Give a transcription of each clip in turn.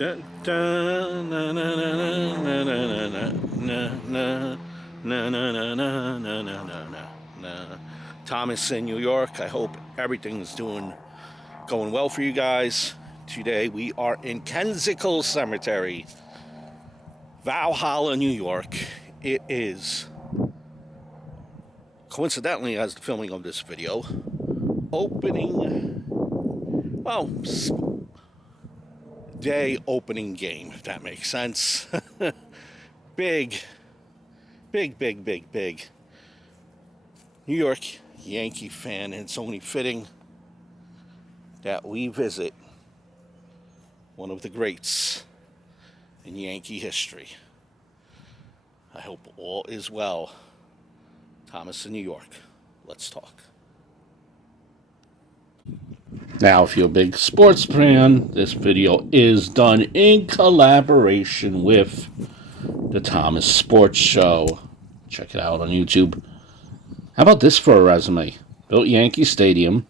Da, da, na, na, na, na, na, na, na, na, na, na, na, na, na, na, na, na. Thomas in New York. I hope everything's going well for you guys. Today we are in Kensico Cemetery, Valhalla, New York. It is, coincidentally, as the filming of this video, day opening game, if that makes sense. Big New York Yankee fan, and it's only fitting that we visit one of the greats in Yankee history. I hope all is well. Thomas in New York. Let's talk. Now, if you're a big sports fan, this video is done in collaboration with the Thomas Sports Show. Check it out on YouTube. How about this for a resume? Built Yankee Stadium,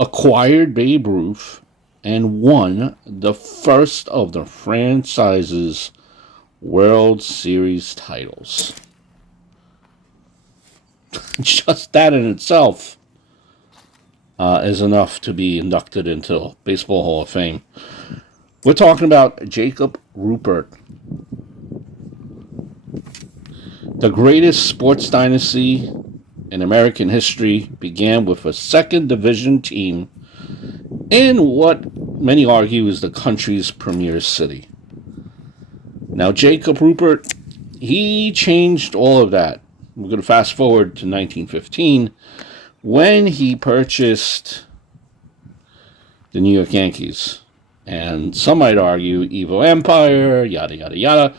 acquired Babe Ruth, and won the first of the franchise's World Series titles. Just that in itself is enough to be inducted into Baseball Hall of Fame. We're talking about Jacob Ruppert, the greatest sports dynasty in American history. Began with a second division team in what many argue is the country's premier city. Now, Jacob Ruppert, he changed all of that. We're going to fast forward to 1915 when he purchased the New York Yankees. And some might argue evil empire, yada, yada, yada.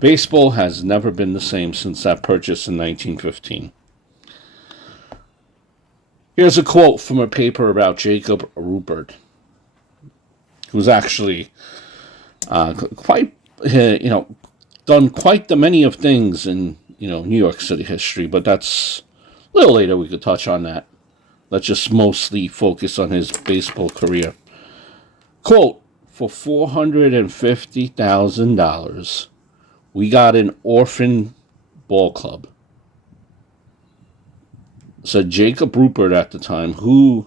Baseball has never been the same since that purchase in 1915. Here's a quote from a paper about Jacob Ruppert, who's actually quite, done quite the many of things in, New York City history, but that's a little later. We could touch on that. Let's just mostly focus on his baseball career. Quote, for $450,000, we got an orphan ball club, said Jacob Ruppert at the time, who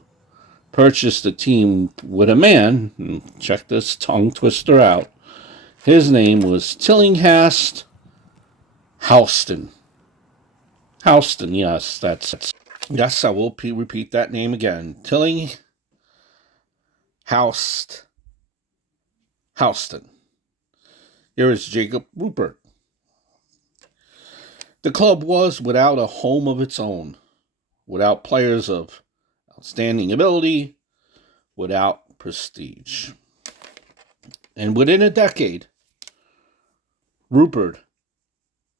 purchased the team with a man, and check this tongue twister out, his name was Tillinghast Houston. Houston, yes, yes, I will repeat that name again. Tillinghast Houston. Here is Jacob Ruppert. The club was without a home of its own, without players of outstanding ability, without prestige. And within a decade, Ruppert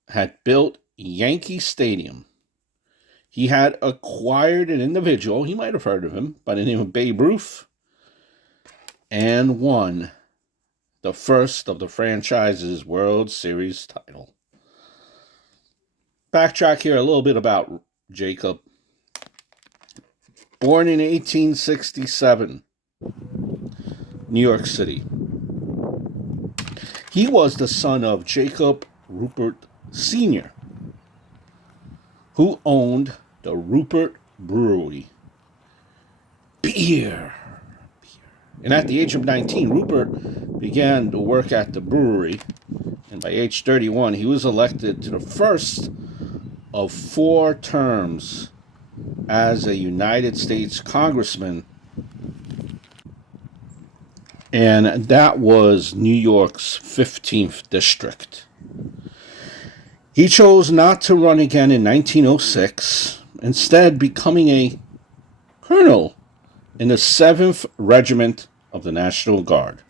had built Yankee Stadium. He had acquired an individual, you might have heard of him, by the name of Babe Ruth, and won the first of the franchise's World Series title. Backtrack here a little bit about Jacob. Born in 1867, New York City. He was the son of Jacob Ruppert Sr., who owned the Ruppert Brewery. Beer. And at the age of 19, Ruppert began to work at the brewery, and by age 31, he was elected to the first of 4 terms as a United States congressman, and that was New York's 15th district. He chose not to run again in 1906, instead becoming a colonel in the 7th Regiment of the National Guard.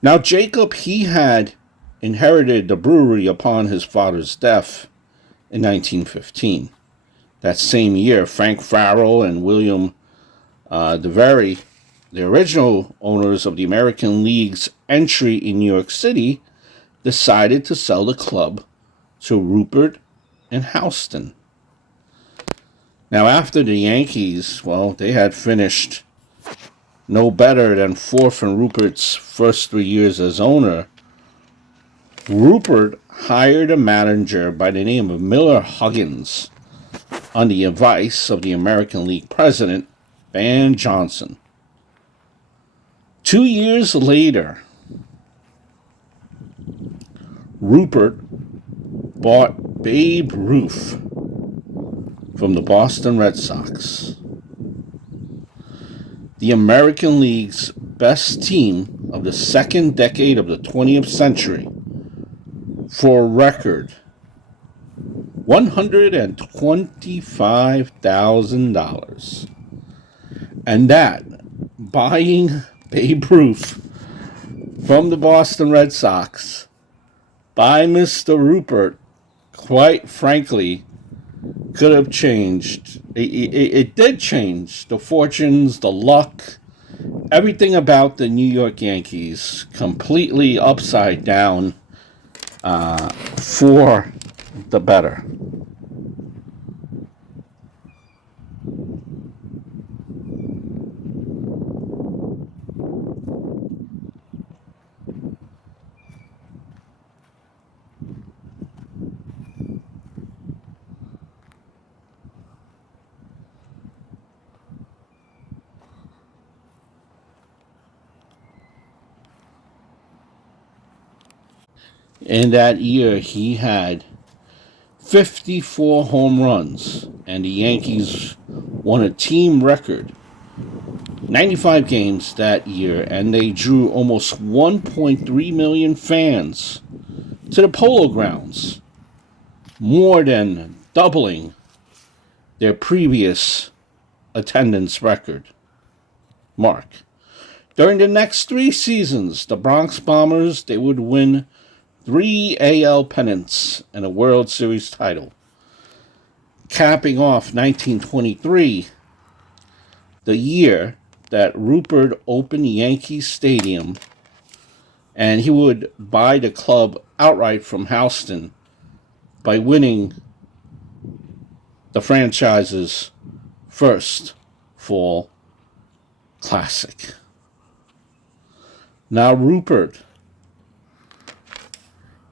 Now, Jacob, he had inherited the brewery upon his father's death in 1915. That same year, Frank Farrell and William DeVere, the original owners of the American League's entry in New York City, decided to sell the club to Ruppert and Houston. Now, after the Yankees, they had finished no better than fourth in Ruppert's first 3 years as owner, Ruppert hired a manager by the name of Miller Huggins on the advice of the American League president, Van Johnson. 2 years later, Ruppert bought Babe Ruth from the Boston Red Sox, the American League's best team of the second decade of the 20th century, for a record $125,000. And that, buying Babe Ruth from the Boston Red Sox by Mr. Ruppert, quite frankly, could have changed. It did change the fortunes, the luck, everything about the New York Yankees completely upside down for the better. In that year, he had 54 home runs, and the Yankees won a team record 95 games that year, and they drew almost 1.3 million fans to the Polo Grounds, more than doubling their previous attendance record mark. During the next 3 seasons, the Bronx Bombers, they would win 3 AL pennants and a World Series title, capping off 1923, the year that Ruppert opened Yankee Stadium, and he would buy the club outright from Houston by winning the franchise's first fall classic. Now, Ruppert,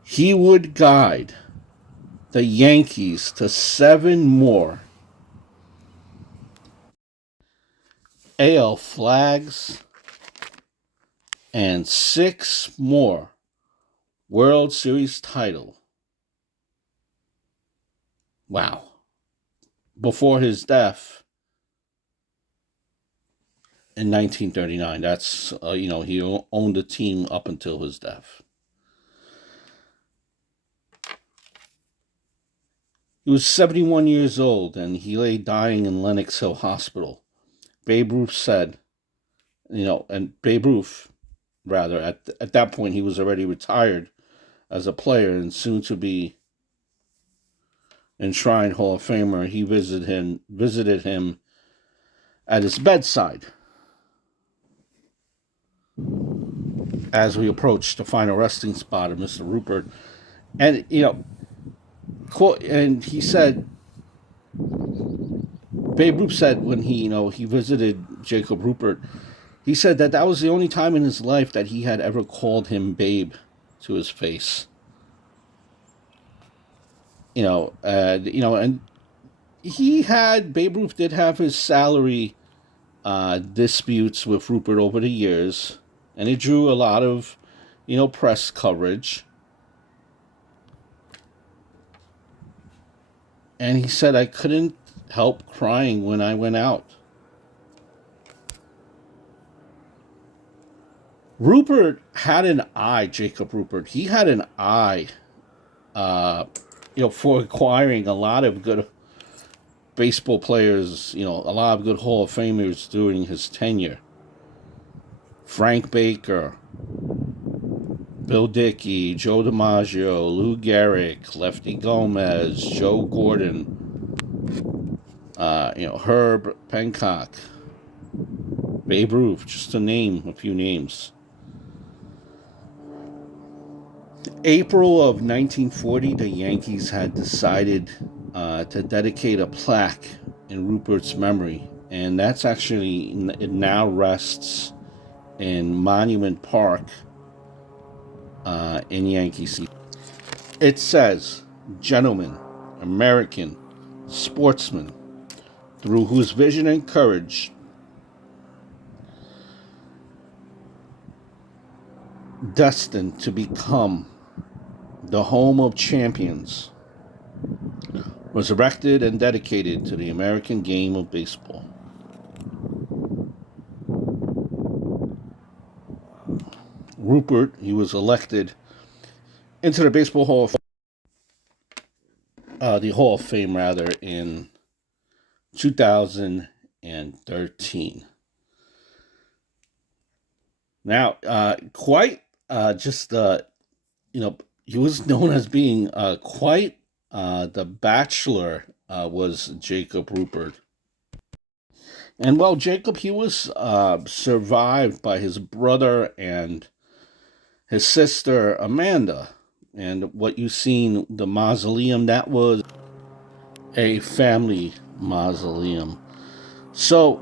he would guide the Yankees to 7 more AL flags and 6 more World Series title. Wow. Before his death in 1939. That's, he owned the team up until his death. He was 71 years old, and he lay dying in Lenox Hill Hospital. Babe Ruth said, and Babe Ruth, rather, at that point, he was already retired as a player and soon to be enshrined Hall of Famer. He visited him at his bedside as we approached the final resting spot of Mr. Ruppert. And, and he said, Babe Ruth said when he visited Jacob Ruppert, he said that was the only time in his life that he had ever called him Babe to his face. And Babe Ruth did have his salary disputes with Ruppert over the years, and it drew a lot of, press coverage. And he said, I couldn't help crying when I went out. Ruppert had an eye, Jacob Ruppert. He had an eye, for acquiring a lot of good baseball players, a lot of good Hall of Famers during his tenure. Frank Baker, Bill Dickey, Joe DiMaggio, Lou Gehrig, Lefty Gomez, Joe Gordon, Herb Hancock, Babe Ruth, just to name a few names. April of 1940, the Yankees had decided to dedicate a plaque in Ruppert's memory and that's actually, it now rests in Monument Park in Yankee Stadium. It says, "Gentlemen, American sportsmen, through whose vision and courage destined to become the home of champions, was erected and dedicated to the American game of baseball." Ruppert, he was elected into the Baseball Hall of the Hall of Fame rather in 2013. Now, quite just he was known as being quite the bachelor was Jacob Ruppert. And well, Jacob, he was survived by his brother and his sister Amanda. And what you seen, the mausoleum, that was a family mausoleum. So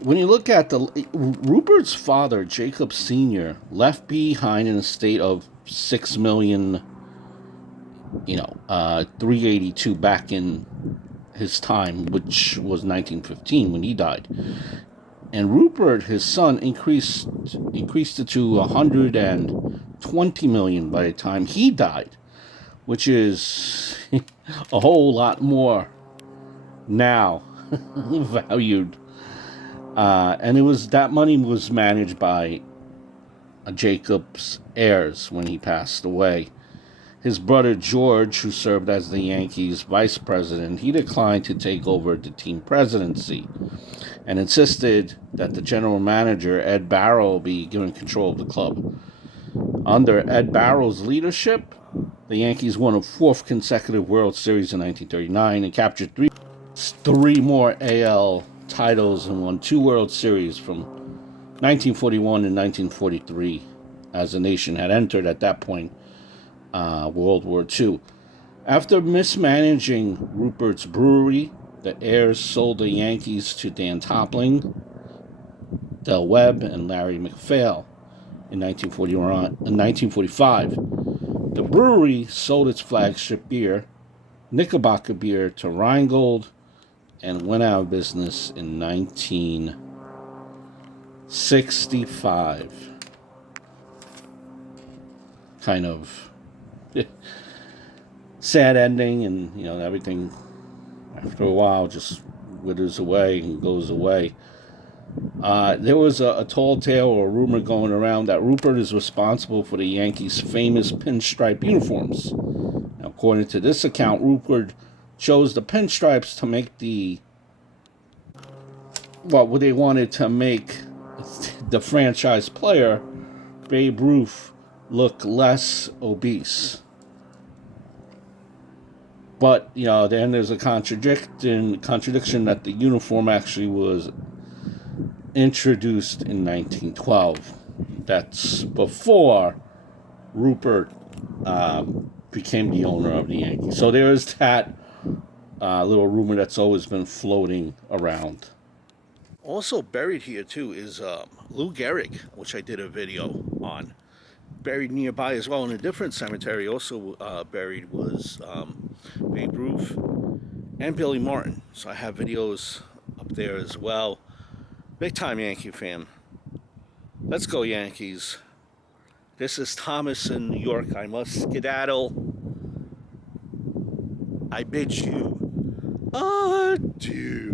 when you look at Ruppert's father, Jacob Sr., left behind an estate of $6 million, 382 back in his time, which was 1915 when he died. And Ruppert, his son, increased it to 120 million by the time he died, which is a whole lot more now valued. And that money was managed by Jacob's heirs when he passed away. His brother George, who served as the Yankees vice president, he declined to take over the team presidency and insisted that the general manager, Ed Barrow, be given control of the club. Under Ed Barrow's leadership, the Yankees won a fourth consecutive World Series in 1939 and captured three more AL titles and won 2 World Series from 1941 and 1943, as the nation had entered at that point World War II. After mismanaging Ruppert's brewery, the heirs sold the Yankees to Dan Toppling, Del Webb, and Larry McPhail in 1945. The brewery sold its flagship beer, Knickerbocker beer, to Rheingold and went out of business in 1965. Kind of sad ending, and everything after a while just withers away and goes away. There was a tall tale or a rumor going around that Ruppert is responsible for the Yankees' famous pinstripe uniforms. Now, according to this account, Ruppert chose the pinstripes to make what they wanted to make the franchise player, Babe Ruth, look less obese. But, then there's a contradiction that the uniform actually was introduced in 1912. That's before Ruppert became the owner of the Yankees. So there is that little rumor that's always been floating around. Also buried here, too, is Lou Gehrig, which I did a video on. Buried nearby as well in a different cemetery, also buried, was Babe Ruth and Billy Martin. So I have videos up there as well. Big time Yankee fan. Let's go Yankees. This is Thomas in New York. I must skedaddle. I bid you adieu.